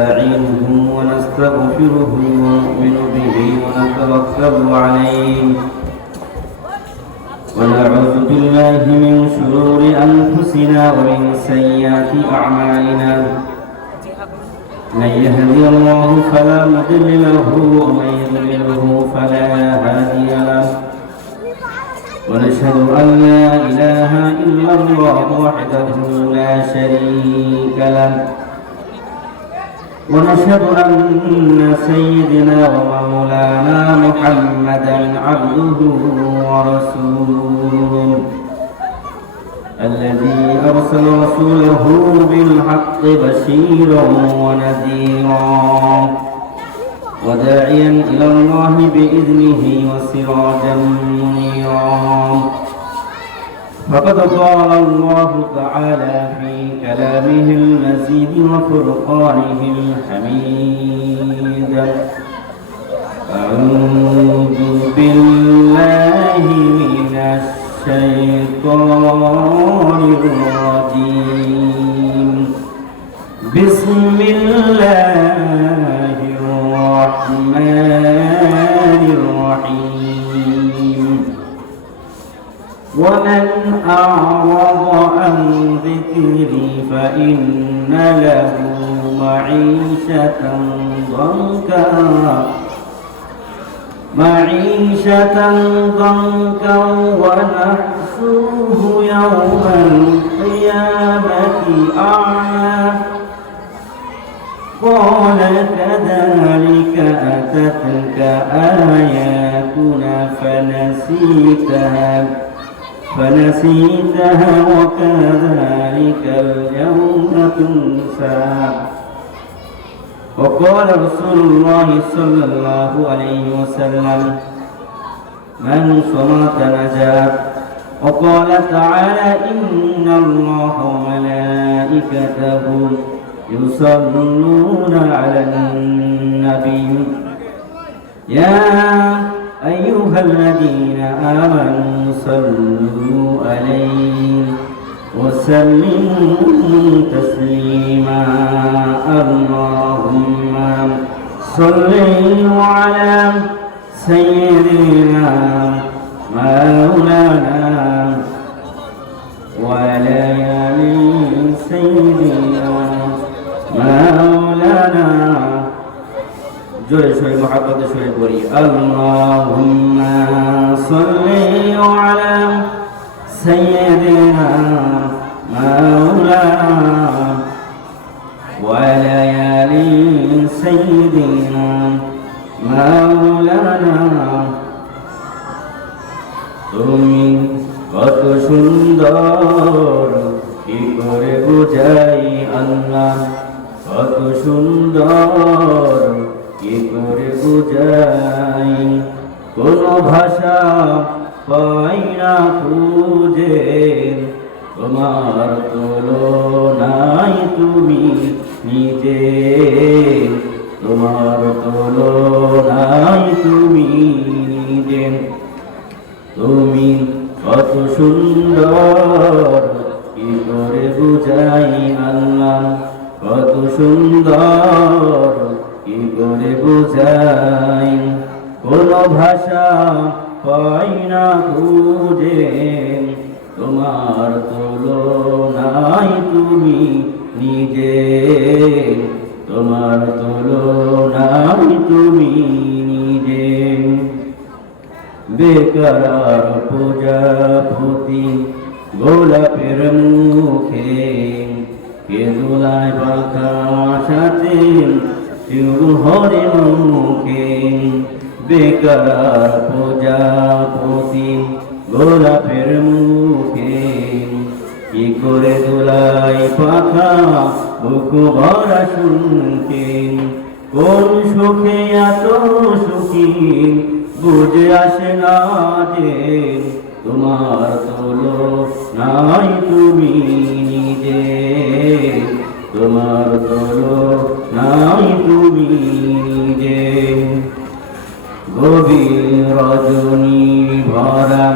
نستعينه ونستغفره ونؤمن به ونتوكل عليه ونعوذ بالله من شرور أنفسنا ومن سيئات أعمالنا من يهدي الله فلا مضل له ومن يضلله فلا هادي له ونشهد أن لا إله إلا الله وحده لا شريك له ونشهد أن سيدنا ومولانا محمدا عبده ورسوله الذي أرسل رسوله بالحق بشيرا ونذيرا وداعيا إلى الله بإذنه وسراجا منيرا فقد قال الله تعالى في كلامه المزيد وفرقانه الحميد أعوذ بالله من الشيطان الرجيم بسم الله الرحمن الرحيم ومن أعرض عن ذكري فإن له معيشة ضنكا ونحشره يوم القيامة أعمى قال كذلك أتتك آياتنا فنسيتها وكذلك اليوم تنسى وقال رسول الله صلى الله عليه وسلم من صمت نجا وقال تعالى إن الله وملائكته يصلون على النبي يا أيها الذين آمنوا صلوا عليه وسلموا تسليما اللهم صل على سيدنا مولانا وعلى آل سيدنا مولانا جل شوي محبت شوي بوري اللهم صل على سيدنا مولانا وعلى آل سيدنا مولانا তুমি কত সুন্দর কি করে বুঝাই আল্লাহ কত সুন্দর কি করে বুঝাই কোন ভাষা পাই না খুঁজে তোমার তুলনাই তুমি নিজে তোমার তুলনাই তুমি নিজে তুমি কত সুন্দর কি করে বুঝাই আল্লাহ কত সুন্দর কি করে বুঝাই কোন ভাষা পাই না খুঁজে তোমার তুলনাই তুমি নিজে তোমার তুলনাই তুমি নিজে বেকার প্রজাপতি গোলাপের মুখে কে দোলায় পাখা সাথে হরে মুখে বেকার প্রজাপতি গোলাপের মুখে কি করে দোলায় পাখা বুক ভরা শুনকে কোন সুখে এত সুখী বুঝে আসে না যে তোমার তুলনাই তুমি নিজে তোমার তুলনাই তুমি নিজে গভীর রজনী ভরা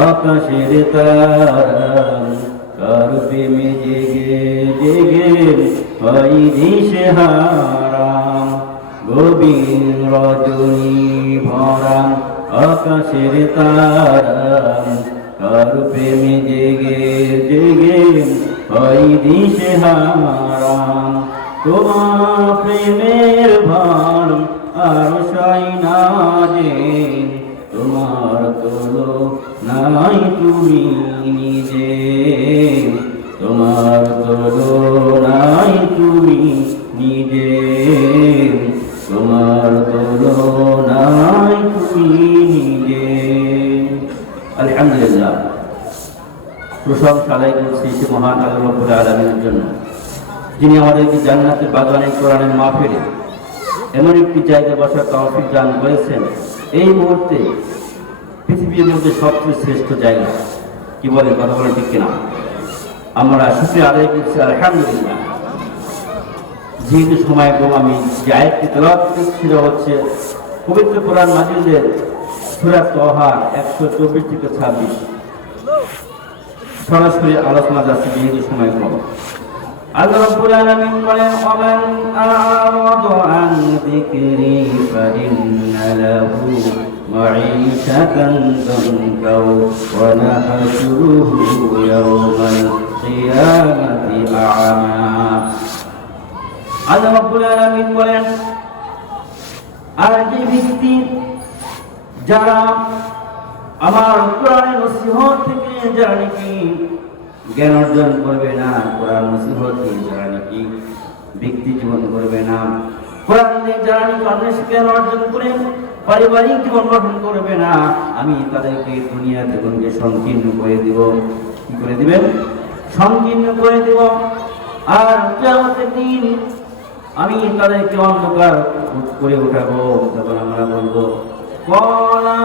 আকাশের তারা কার প্রেমে জেগে জেগে হয় ওই দিশে হারাম গভীর রজনী ভরা আকাশের তারা কার প্রেমে জেগে জেগে ওই দিশে হারাম তোমার প্রেমের ভার আর সাই না যে তোমার তোলো নাই তুমি নিজে তোমার তোলো নাই তুমি নিজে তোমার তোলো নাই তুমি নিজে। আলহামদুলিল্লাহ, প্রশংসা আদায় করছি সে মহান আল্লাহ রাব্বুল আলামিনের জন্য, যিনি আমাদেরকে জান্নাতের বাগানে কোরআনের মাহফিলে এমন একটি জায়গায় বসার তৌফিক দান করেছেন। এই মুহূর্তে পৃথিবীর মধ্যে সবচেয়ে শ্রেষ্ঠ জায়গা, কি বলে কথা বলেন ঠিক কিনা? আমরা শুকরিয়া আদায় করছি আলহামদুলিল্লাহ। যেহেতু সময় কম, আমি যে আয়াতটি তেলাওয়াত করছিল হচ্ছে পবিত্র কোরআন মাজিদের সূরা তাহা 124 থেকে 26। সরাসরি আলোচনা যাচ্ছে যেহেতু সময় কম। আল্লাহ রাব্বুল আলামিন বলেন, ওয়ামান আ'রাদা আন যিকরি ফাইন্না লাহু মাঈশাতান দানকা ওয়া নাহশুরুহু ইয়াওমাল কিয়ামাতি আ'মা। আল্লাহ রাব্বুল আলামিন বলেন, আর যে ব্যক্তি যারা আমার কোরআনের নসিহত থেকে যারা নাকি জ্ঞান অর্জন করবে না, কোরআন নসিহত থেকে যারা নাকি ব্যক্তি জীবন করবে না, কোরআন দিয়ে যারা নাকি অন্বেষ জ্ঞান অর্জন করে পারিবারিক জীবন গঠন করবে না, আমি তাদেরকে দুনিয়া জীবনকে সংকীর্ণ করে দিব। কি করে দিবেন? সংকীর্ণ করে দিব। আর কিয়ামতের দিন আমি তাদেরকে অন্ধকার করে উঠাবো। তখন আমরা বলবো, ক্বালা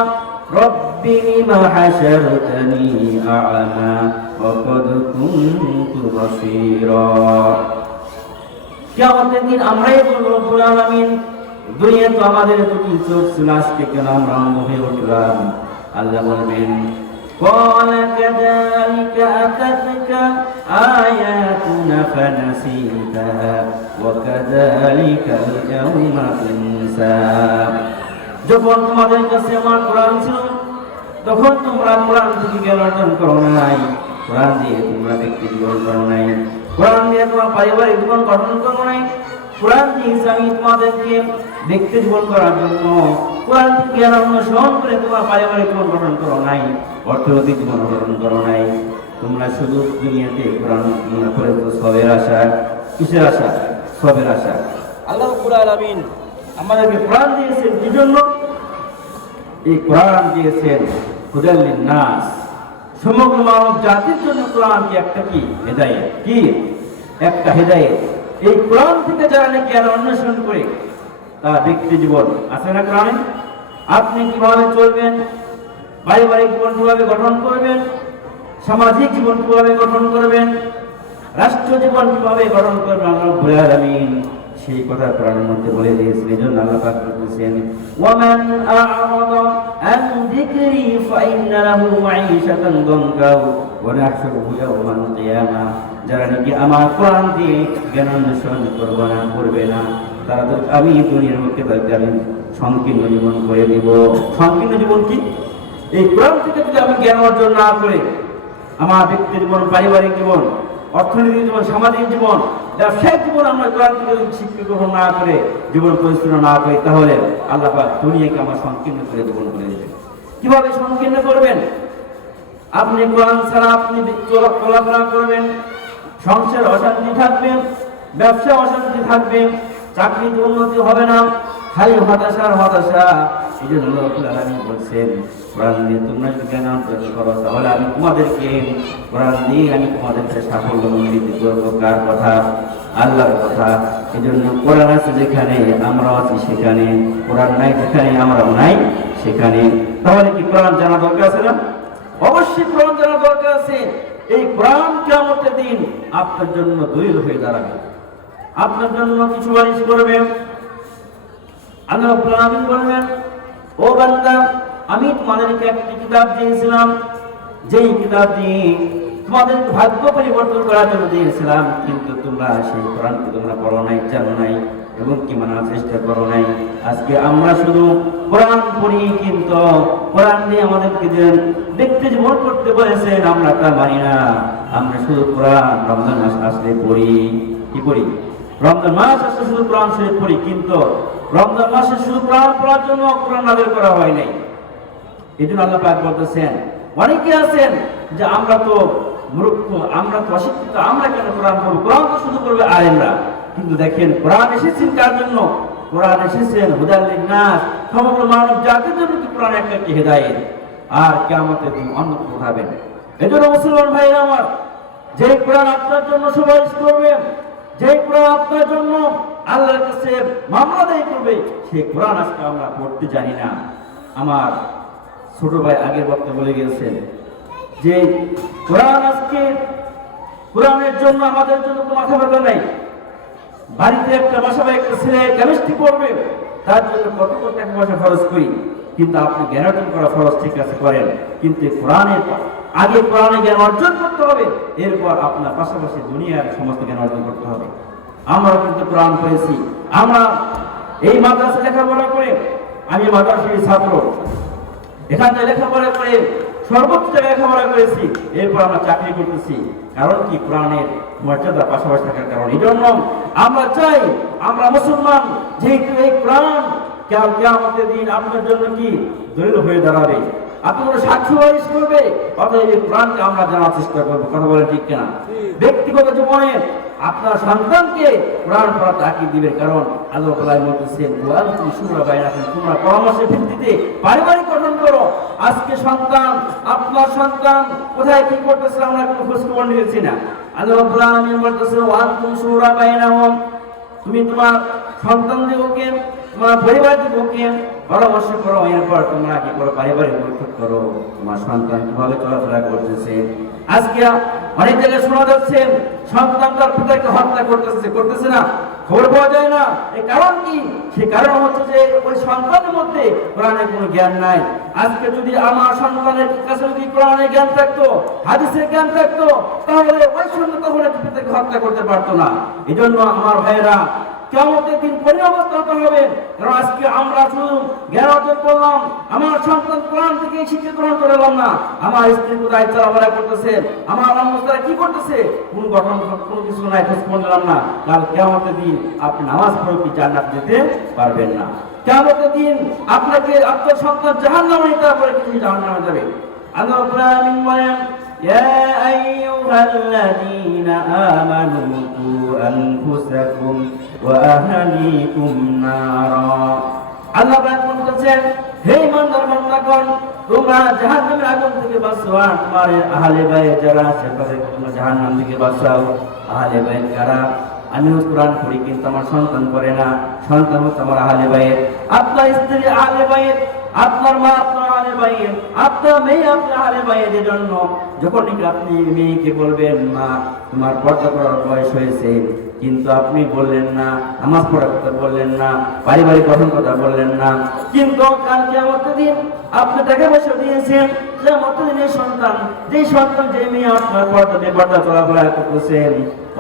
রব্বি লিমা হাশারতানি আ'মা ওয়া ক্বাদ কুনতু বাসীরা। কিয়ামতের দিন আমরাই বলবো, রব্বুল আলামিন, দুনিয়া তো আমাদের দুটি চোখ ছিল, আজকে কেন আমরা অন্ধ হয়ে উঠলাম? আল্লাহ বলবেন, قال كذلك أتتك آياتنا فنسيتها وكذلك اليوم تنسى। যখন তোমাদের কাছে আমার কোরআন ছিল তখন তোমরা কোরআন থেকে জ্ঞান অর্জন করো নাই, কোরআন দিয়ে তোমরা ব্যক্তি জীবন করো নাই, কোরআন দিয়ে তোমার পারিবারিক জীবন গঠন করো নাই, কোরআন দিয়ে আমি তোমাদেরকে ব্যক্তি জীবন করার জন্য কোরআন থেকে জ্ঞান অন্বেষণ করে তোমার পারিবারিক জীবন গঠন করো নাই, অর্থনৈতিক জীবন গঠন করো নাই। তোমরা শুধু দুনিয়াতে কোরআন মনে করে সবের আশা। কিসের আশা? সবের আশা। আল্লাহ রাব্বুল আলামিন আমাদেরকে কোরআন দিয়েছেন কি জন্য? এই কোরআন দিয়েছেন হুদাল লিন-নাস, সমগ্র মানব জাতির জন্য কোরআন কি একটা কি হেদায়েত, কি একটা হেদায়েত। এই কোরআন থেকে যারা নাকি জ্ঞান অন্বেষণ করে তার ব্যক্তি জীবন আছে না কোরআনে, আপনি কিভাবে চলবেন, পারিবারিক জীবন কিভাবে গঠন করবেন, সামাজিক জীবন কিভাবে গঠন করবেন, রাষ্ট্র জীবন কিভাবে গঠন করবেন, আল্লাহ রাব্বুল আলামিন সেই কথা কোরআনের মধ্যে বলে দিয়েছেন। এজন্য আল্লাহ পাক বলেছেন, ওয়ামান আ'রাদা আন যিকরি ফাইন্না লাহু মাঈশাতান দানকা ওয়া নাহশুরুহু ইয়াওমাল কিয়ামা। যারা নাকি আমার কোরআন দিয়ে জ্ঞান অন্বেষণ করবে না, তারা তো আমি দুনিয়ার মধ্যে তাদেরকে আমি সংকীর্ণ জীবন করে দিব। সংকীর্ণ জীবন কি? এই কোরআন থেকে যদি আমি জ্ঞান অর্জন না করে আমার ব্যক্তি জীবন, পারিবারিক জীবন, অর্থনৈতিক জীবন, সামাজিক জীবন, ব্যবসায়িক জীবন আমরা কোরআন থেকে শিক্ষা গ্রহণ না করে জীবন পরিচালনা না করি, তাহলে আল্লাহ পাক দুনিয়াকে আমার সংকীর্ণ করে জীবন করে দেবেন। কিভাবে সংকীর্ণ করবেন? আপনি কোরআন ছাড়া আপনি চলাফেরা করবেন, সংসার অশান্তি থাকবে, ব্যবসা অশান্তি থাকবে, চাকরিতে উন্নতি হবে না, খালি হতাশা আর হতাশা। এই জন্য আল্লাহ রাব্বুল আলামিন বলছেন, কোরআন দিয়ে তোমরা যদি জ্ঞান অর্জন করো তাহলে আমি তোমাদেরকে কোরআন দিয়ে আমি তোমাদেরকে সাফল্যমণ্ডিত করবো। কার কথা? আল্লাহর কথা। এই জন্য কোরআন আছে যেখানে আমরাও আছি সেখানে, কোরআন নাই যেখানে আমরাও নাই সেখানে। তাহলে কি কোরআন জানা দরকার আছে না? অবশ্যই কোরআন জানা দরকার আছে। এই কোরআন কিয়ামতের দিন আপনার জন্য দলিল হয়ে দাঁড়াবে, আপনার জন্য কিছু সুপারিশ করবে। আল্লাহ রাব্বুল আলামিন বলবেন, ও বান্দা, আমি তোমাদেরকে একটি কিতাব দিয়েছিলাম, যেই কিতাব দিয়ে তোমাদের ভাগ্য পরিবর্তন করার জন্য দিয়েছিলাম, কিন্তু তোমরা সেই কোরআনকে তোমরা পড়ো নাই, জানো নাই এবং কি মানার চেষ্টা করো নাই। আজকে আমরা শুধু কোরআন পড়ি, কিন্তু কোরআন দিয়ে আমাদেরকে যে ব্যক্তি জীবন করতে বলেছেন আমরা তা মানি না। আমরা শুধু কোরআন রমজান মাস আসলে পড়ি, কি পড়ি? রমজান মাস আসলে শুধু কোরআন শরীফ পড়ি, কিন্তু রমজান মাসে শুধু কোরআন পড়ার জন্য কোরআন নাযিল করা হয় নাই। এই জন্য আল্লাহ পাক বলতেছেন, অনেকে আছেন যে আমরা তো মূর্খ, আমরা তো অশিক্ষিত, আমরা কেন কোরআন পড়ব? কোরআন তো শুধু পড়বে আলেমরা। কিন্তু দেখেন, কোরআন এসেছেন কার জন্য? কোরআন এসেছেন হুদাল লিন্নাস, সমগ্র মানব জাতির জন্য কি কোরআন একটা হেদায়েত। আর কিয়ামতের দিন অন্যত্র উঠাবেন। এজন্য মুসলমান ভাইরা আমার, যে কোরআন আপনার জন্য সুপারিশ করবে, যে কোরআন আপনার জন্য আল্লাহর কাছে মামলা দায়ী করবে, সেই কোরআন আজকে আমরা পড়তে জানি না। আমার ছোট ভাই আগের বক্তব্য বলে গেছেন যে কোরআন আজকে, কোরআনের জন্য আমাদের জন্য কোনো মাথা ব্যথা নাই। বাড়িতে একটা বাসায় একটা ছেলে কেমিস্ট্রি পড়বে, তার জন্য কত কত টাকা পয়সা খরচ করি, কিন্তু আপনি জ্ঞান অর্জন করা খরচ ঠিক আছে করেন, কিন্তু কোরআনের আগে কোরআনে জ্ঞান অর্জন করতে হবে, এরপর আপনার পাশাপাশি দুনিয়ার সমস্ত জ্ঞান অর্জন করতে হবে। আমরা কিন্তু কোরআন পড়েছি, আমরা এই মাদ্রাসা লেখাপড়া করে, আমি মাদ্রাসার ছাত্র, এখান থেকে লেখাপড়া করে সর্বোচ্চ জায়গায় লেখাপড়া করেছি, এরপর আমরা চাকরি করতেছি। কারণ কি? কোরআনের মর্যাদা পাশাপাশি থাকার কারণ। এই জন্য আমরা চাই, আমরা মুসলমান, যেহেতু এই কোরআন কিয়ামতের দিন আপনার জন্য কি দলিল হয়ে দাঁড়াবে, আপনার সাক্ষ্য বারিশ করবে, অতএব এই কোরআনকে আমরা জানার চেষ্টা করবো। কথা বলেন ঠিক কিনা? ব্যক্তিগত জীবনে আপনার সন্তানকে কোরআন পড়া তাকিদ দিবেন, কারণ আল্লাহ তাআলা বলতেছেন, ওয়ান্তুম শুরা বাইনাকুম, তোমরা পরামর্শের ভিত্তিতে পারিবারিক গঠন করো। আজকে সন্তান, আপনার সন্তান কোথায় কি করতেছে আমরা কোনো খোঁজ খবর নিয়েছি না। আল্লাহ তাআলা বলতেছেন, ওয়ান্তুম শুরা বাইনাকুম, তুমি তোমার সন্তানদেরকে, তোমার পরিবারকে পরামর্শ করো, এরপর তোমরা কি করো? পারিবারিক বৈঠক করো, তোমার সন্তান কিভাবে চলাফেরা করতেছে। আজকে অনেক জায়গায় শোনা যাচ্ছে সন্তান তার পিতাকে হত্যা করতেছে না, খবর পাওয়া যায় না। এই কারণ কি? সে কারণ হচ্ছে যে ওই সন্তানের মধ্যে কোরআনের কোনো জ্ঞান নাই। আজকে যদি আমার সন্তানের কাছে যদি কোরআনের জ্ঞান থাকতো, হাদিসের জ্ঞান থাকতো, তাহলে ওই সন্তান তখন পিতাকে হত্যা করতে পারতো না। এই জন্য আমার ভাইয়েরা, কিয়ামতের দিন পরিবর্তন হতে হবে। কারণ আজকে আমরা শুধু জ্ঞান অর্জন করলাম, আমার সন্তান কোরআন থেকে শিক্ষা গ্রহণ করলাম না, আমার স্ত্রী কোথায় চলাফেরা করতেছে, আমার অন্যরা কি করতেছে, কোন গঠন কোনো কিছু নাই, খোঁজ করলাম না। কাল কিয়ামতের দিন আপনি নামাজ পড়ে কি জান্নাত যেতে পারবেন না। কিয়ামতের দিন আপনাকে আপনার সন্তান জাহান্নামে নিতে পারে, কি জাহান্নামে যাবে। আল্লাহ রাব্বুল আলামিন বলেন, ইয়া আইয়ুহাল্লাযীনা আমানু কু আনফুসাকুম ওয়া আহলিকুম নারা। আল্লাহ পাক বলতেছেন, হে ইমানদার বান্দাগণ, তোমরা জাহান্নামের আগুন থেকে বাঁচো, আর তোমার আহলে বাইত যারা আছে তাদেরকে তোমরা জাহান্নাম থেকে বাঁচাও। আহলে বাইত কারা? আমি কোরআন পড়ি, কিন্তু আমার সন্তান পড়ে না। সন্তান হচ্ছে আমার আহলে বাইত, আপনার স্ত্রী আহলে বাইত, আপনার মা আপনার আহলে বাইত, আপনার মেয়ে আপনার আহলে বাইতের জন্য যখন আপনি মেয়েকে বলবেন, মা তোমার পর্দা করার বয়স হয়েছে, কিন্তু আপনি বললেন না, নামাজ পড়ার কথা বললেন না, পারিবারিক গঠন কথা বললেন না, কিন্তু কাল কিয়ামতের দিন আপনি টাকা পয়সা দিয়েছেন, কিয়ামতের দিন সন্তান, যে সন্তান, যে মেয়ে আপনার পর্দা বেপর্দা চলাফেরা করতেছেন,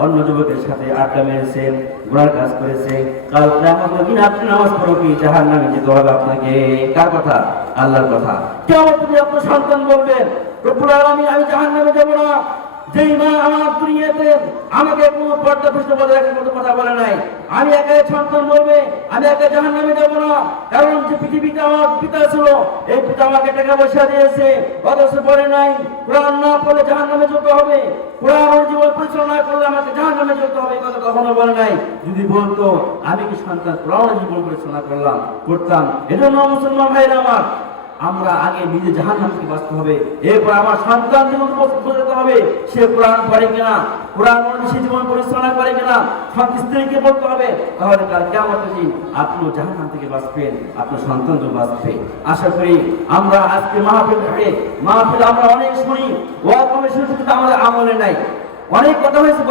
অন্য যুবকের সাথে আড্ডা মেরেছেন, গুনার কাজ করেছেন, কাল কিয়ামতের দিন আপনি নামাজ পড়ো কি জাহান্নামে যেতে হবে আপনাকে। কার কথা? আল্লাহর কথা। কিয়ামতের দিন আপনার সন্তান বলবেন, রব্বুল আলামিন, আমি জাহান্নামে যাব না। যেই মা আমার দুনিয়াতে আমাকে কোনো পর্দা পৃষ্ঠপোষকতা রাখার মতো কথা বলে নাই, আমি একাই সন্তান বলবে আমি একা জাহান্নামে যাব না। কারণ যে পৃথিবীতে আমার পিতা ছিল, এই পিতা আমাকে টাকা পয়সা দিয়েছে, অথচ পড়ে নাই। কোরআন না পড়লে জাহান্নামে যেতে হবে, কোরআন জীবন পরিচালনা করলে আমাকে জাহান্নামে যেতে হবে, এই কথা কখনো বলে নাই। যদি বলতো আমি কি সন্তান কোরআন জীবন পরিচালনা করতাম। এজন্য মুসলমান ভাইরা আমার, আমরা আগে নিজে জাহান্নাম থেকে বাঁচতে হবে, এরপর আমার সন্তান জীবন বোঝাতে হবে সে কোরআন পড়ে কিনা, কোরআন অনুযায়ী জীবন পরিচালনা করে কিনা, স্ত্রীকে বলতে হবে। তাহলে কাল কিয়ামতের দিন আপনিও জাহান্নাম থেকে বাঁচবেন, আপনার সন্তানও বাঁচবে। আশা করি আমরা আজকে মাহফিল আমরা অনেক শুনি, ওয়াজ করে শুনে শুধু আমাদের আমলে নাই। অনেক কথা হয়েছে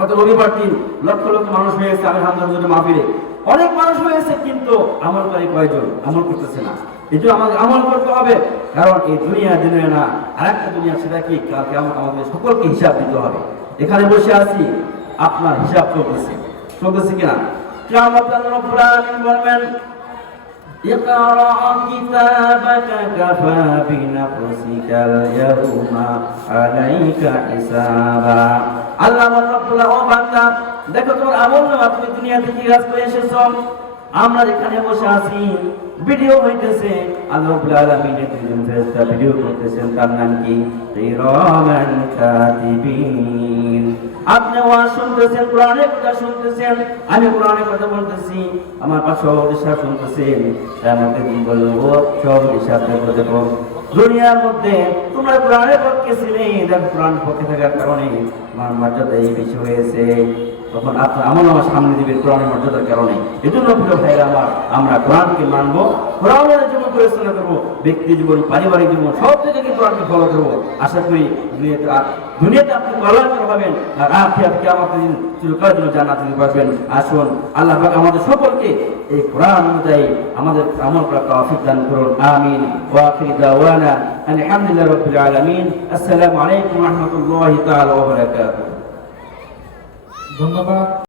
গত রবিবার দিন লক্ষ লক্ষ মানুষ হয়েছে, আমি আলহামদুলিল্লাহ মাহফিলে অনেক মানুষ হয়েছে কিন্তু আমলকারী কয়জন? আমল করতেছে না। এই জন্য আমাদের আমল করতে হবে, কারণ এই দুনিয়া না, আর একটা দুনিয়া, সেটা কি কালকে আমাদের সকলকে হিসাব দিতে হবে। এখানে বসে আছি, আপনার হিসাব চলতেছে কিনা? কিয়ামতের রব্বুল আলামিন বলবেন, اقرأ كتابك كفى بنفسك اليوم عليك حسابا। আল্লাহ রাব্বুল ও বান্দা, দেখো তোমার আমলনামা, তুমি দুনিয়াতে কি কাজ করে এসেছো। আমরা এখানে বসে আছি, ভিডিও হইতেছে, আল্লাহ রাব্বুল আলামিনের দুজন ফেরেশতা ভিডিও করতেছেন, তার নাম কি? কিরামান কাতিবিন। আপনি ওয়াজ শুনতেছেন, কোরআনের কথা শুনতেছেন, আমি কোরআনের কথা বলতেছি, আমার পাশে ওদেশা শুনতেছেন, আমাকে দিন বলবো সব হিসাবে দেখো। দুনিয়ার মধ্যে তোমরা কোরআনের পক্ষে ছিলে, দেখো কোরআন পক্ষে থাকার কারণে আমার মর্যাদা এই বেশি হয়েছে। তখন আপনার আমার সামনে দিবেন কোরআনের মর্যাদার কারণে। এজন্য প্রিয় ভাইরা আমার, আমরা কোরআনকে মানবো, কোরআনের জীবন পরিচালনা করবো, ব্যক্তি জীবন, পারিবারিক জীবন, সব থেকে কোরআনকে ফলো করবো। আশা করি দুনিয়াতে আপনি কল্যাণকর হবেন, আর আখিরাতে কিয়ামতের দিন চিরকালের জন্য জান্নাতে যেতে পারবেন। আসুন, আল্লাহ পাক আমাদের সকলকে এই কোরআন অনুযায়ী আমাদের আমল করার তৌফিক দান করুন। আমিন। ওয়া আখিরু দাওয়ানা আলহামদুলিল্লাহি রাব্বিল আলামিন। আসসালামু আলাইকুম ওয়া রাহমাতুল্লাহি তাআলা ওয়া বারাকাতুহু। ধন্যবাদ।